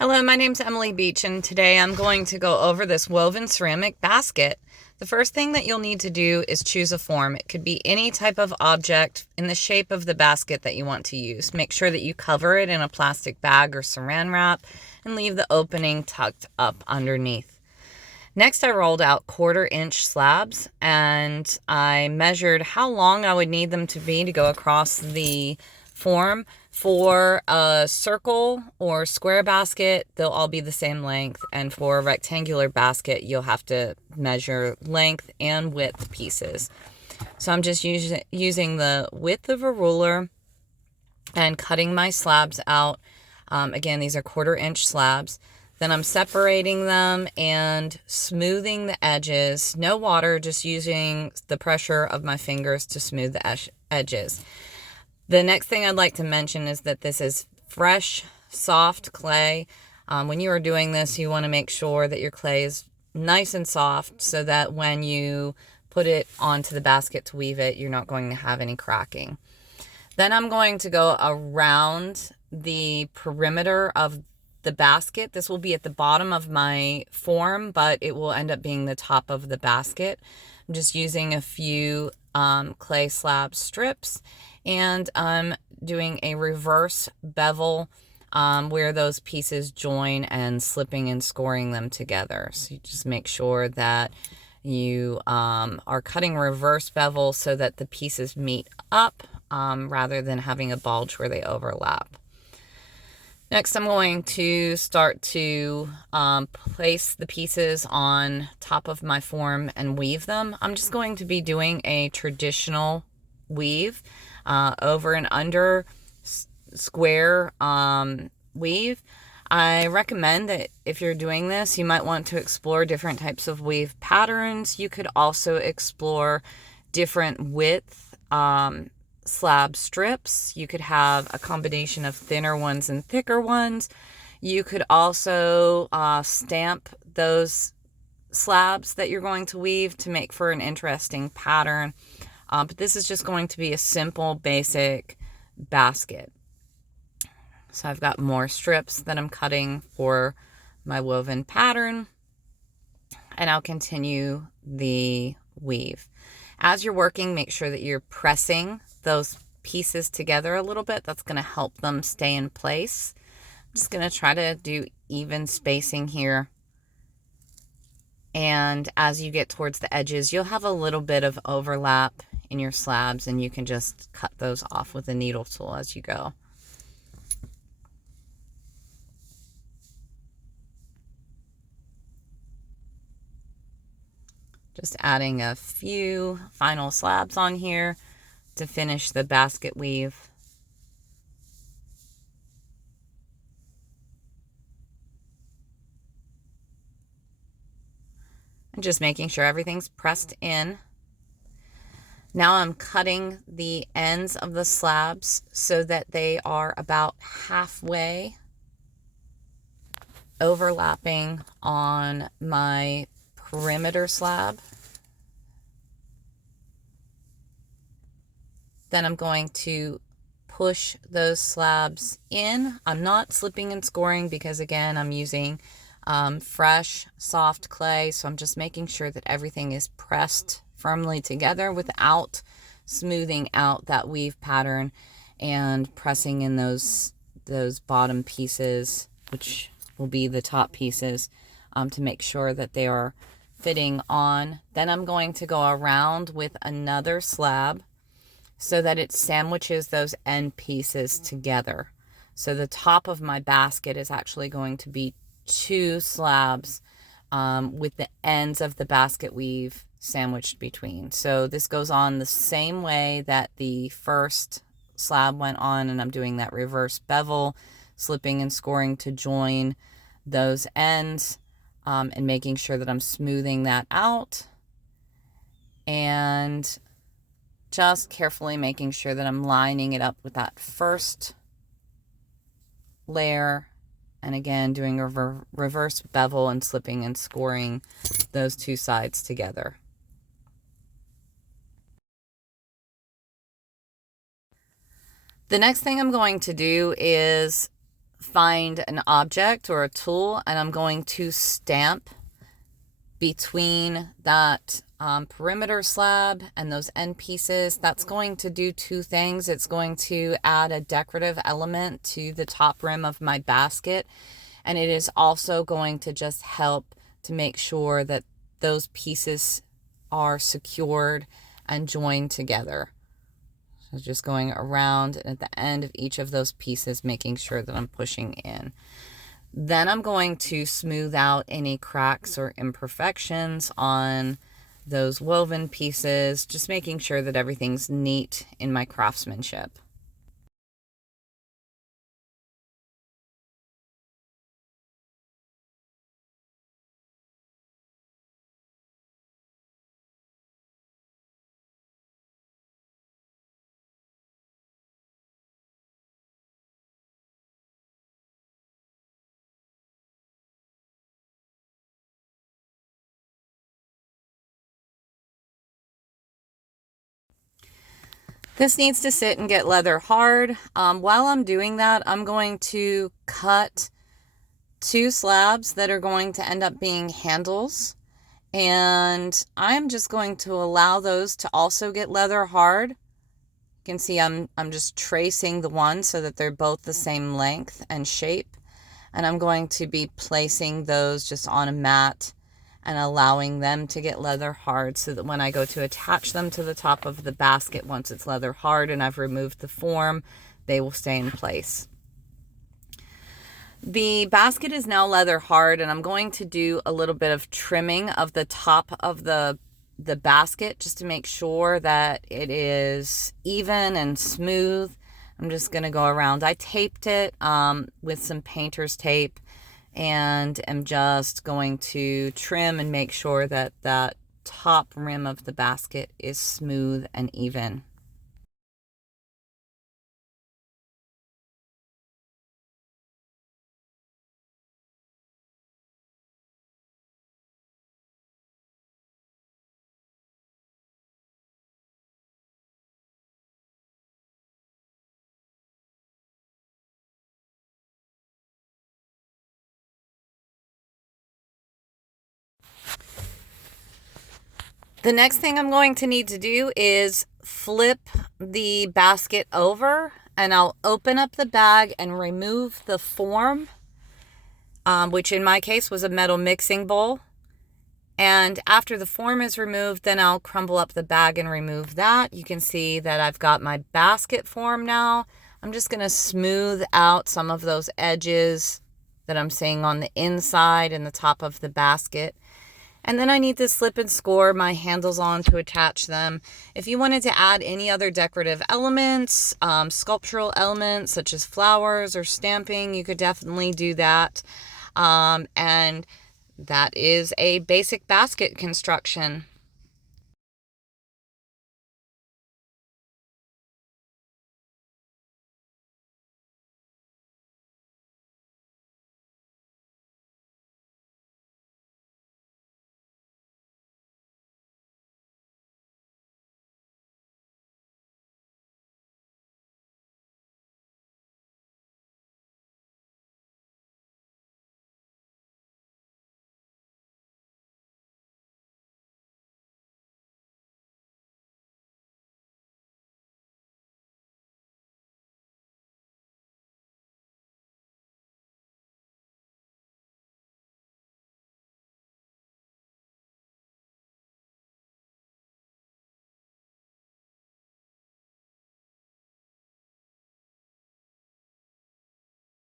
Hello, my name's Emily Beach, and today I'm going to go over this woven ceramic basket. The first thing that you'll need to do is choose a form. It could be any type of object in the shape of the basket that you want to use. Make sure that you cover it in a plastic bag or saran wrap and leave the opening tucked up underneath. Next, I rolled out 1/4-inch slabs and I measured how long I would need them to be to go across the form. For a circle or square basket, they'll all be the same length, and for a rectangular basket, you'll have to measure length and width pieces. So I'm just using the width of a ruler and cutting my slabs out. Again, these are 1/4-inch slabs. Then I'm separating them and smoothing the edges. No water, just using the pressure of my fingers to smooth the edges. The next thing I'd like to mention is that this is fresh, soft clay. When you are doing this, you want to make sure that your clay is nice and soft so that when you put it onto the basket to weave it, you're not going to have any cracking. Then I'm going to go around the perimeter of the basket. This will be at the bottom of my form, but it will end up being the top of the basket. I'm just using a few clay slab strips, and I'm doing a reverse bevel where those pieces join and slipping and scoring them together. So you just make sure that you are cutting reverse bevel so that the pieces meet up rather than having a bulge where they overlap. Next, I'm going to start to place the pieces on top of my form and weave them. I'm just going to be doing a traditional weave, over and under square weave. I recommend that if you're doing this, you might want to explore different types of weave patterns. You could also explore different width slab strips. You could have a combination of thinner ones and thicker ones. You could also stamp those slabs that you're going to weave to make for an interesting pattern. But this is just going to be a simple, basic basket. So I've got more strips that I'm cutting for my woven pattern, and I'll continue the weave. As you're working, make sure that you're pressing those pieces together a little bit. That's going to help them stay in place. I'm just going to try to do even spacing here. And as you get towards the edges, you'll have a little bit of overlap in your slabs, and you can just cut those off with a needle tool as you go. Just adding a few final slabs on here to finish the basket weave. And just making sure everything's pressed in. Now I'm cutting the ends of the slabs so that they are about halfway overlapping on my perimeter slab. Then I'm going to push those slabs in. I'm not slipping and scoring because, again, I'm using fresh, soft clay. So I'm just making sure that everything is pressed firmly together without smoothing out that weave pattern and pressing in those bottom pieces, which will be the top pieces, to make sure that they are fitting on. Then I'm going to go around with another slab so that it sandwiches those end pieces together. So the top of my basket is actually going to be 2 slabs with the ends of the basket weave sandwiched between. So this goes on the same way that the first slab went on, and I'm doing that reverse bevel, slipping and scoring to join those ends, and making sure that I'm smoothing that out, and just carefully making sure that I'm lining it up with that first layer, and again doing a reverse bevel and slipping and scoring those 2 sides together. The next thing I'm going to do is find an object or a tool, and I'm going to stamp between that perimeter slab and those end pieces. That's going to do two things. It's going to add a decorative element to the top rim of my basket, and it is also going to just help to make sure that those pieces are secured and joined together. So just going around and at the end of each of those pieces, making sure that I'm pushing in. Then I'm going to smooth out any cracks or imperfections on those woven pieces, just making sure that everything's neat in my craftsmanship. This needs to sit and get leather hard. While I'm doing that, I'm going to cut 2 slabs that are going to end up being handles. And I'm just going to allow those to also get leather hard. You can see I'm just tracing the one so that they're both the same length and shape. And I'm going to be placing those just on a mat and allowing them to get leather hard so that when I go to attach them to the top of the basket, once it's leather hard and I've removed the form, they will stay in place. The basket is now leather hard, and I'm going to do a little bit of trimming of the top of the basket just to make sure that it is even and smooth. I'm just going to go around. I taped it with some painter's tape, and am just going to trim and make sure that that top rim of the basket is smooth and even. The next thing I'm going to need to do is flip the basket over, and I'll open up the bag and remove the form, which in my case was a metal mixing bowl. And after the form is removed, then I'll crumble up the bag and remove that. You can see that I've got my basket form now. I'm just going to smooth out some of those edges that I'm seeing on the inside and the top of the basket. And then I need to slip and score my handles on to attach them. If you wanted to add any other decorative elements, sculptural elements such as flowers or stamping, you could definitely do that. And that is a basic basket construction.